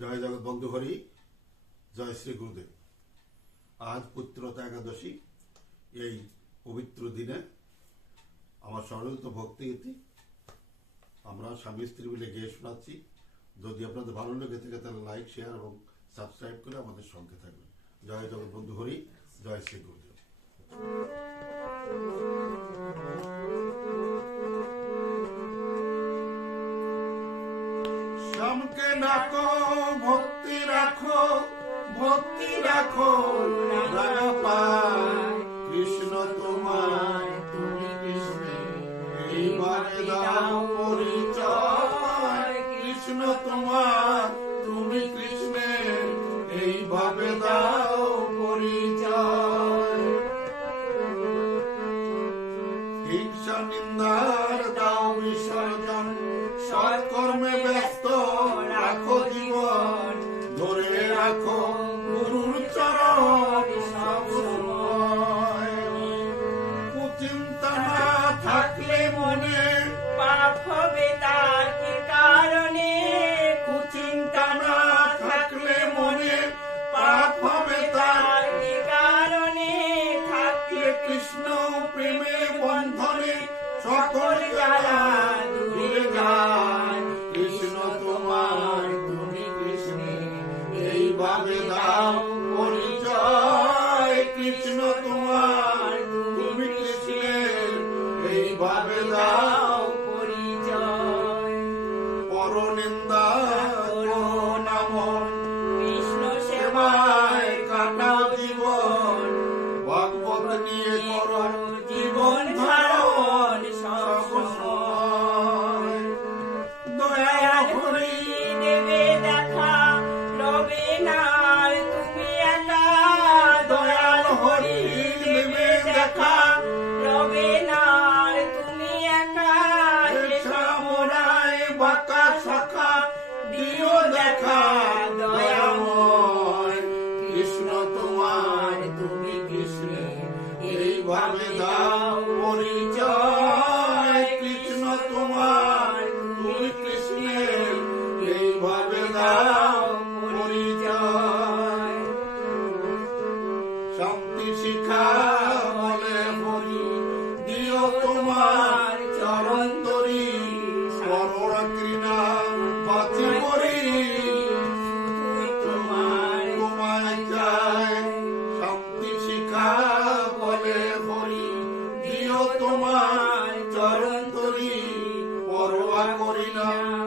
জয় জগৎ বন্ধু হরি, জয় শ্রী গুরুদেব। আজ পুত্রতা একাদশী, এই পবিত্র দিনে আমার সরলিত ভক্তি গীতি। আমরা স্বামী স্ত্রী মিলে গিয়ে শোনাচ্ছি। যদি আপনাদের ভালো লেগে থাকে, তাহলে লাইক শেয়ার এবং সাবস্ক্রাইব করে আমাদের সঙ্গে থাকবেন। জয় জগৎ বন্ধু হরি, জয় শ্রী গুরুদেব। শ্যামকে ডাকো, ভক্তি রাখো ভক্তি রাখো কৃষ্ণ তোমায়, তুমি কৃষ্ণ দাও পরিচয়। কৃষ্ণ তোমার তুমি কৃষ্ণের এইভাবে দাও পরিচয়। হিংসা নিন্দার দাও বিসর্জন, সৎকর্মে এইভাবে দাও কৃষ্ণ তোমার তুমি কৃষ্ণের এইভাবে দাও দাও পরিচয় কৃষ্ণ তোমার তুমি কৃষ্ণের এইভাবে দাও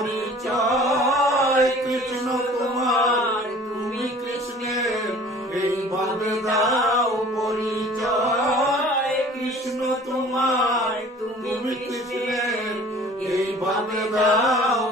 পরিচয় কৃষ্ণ তোমার তুমি কৃষ্ণের এই ভাবে দাও পরিচয়। কৃষ্ণ তোমার তুমি কৃষ্ণের এই ভাবে দাও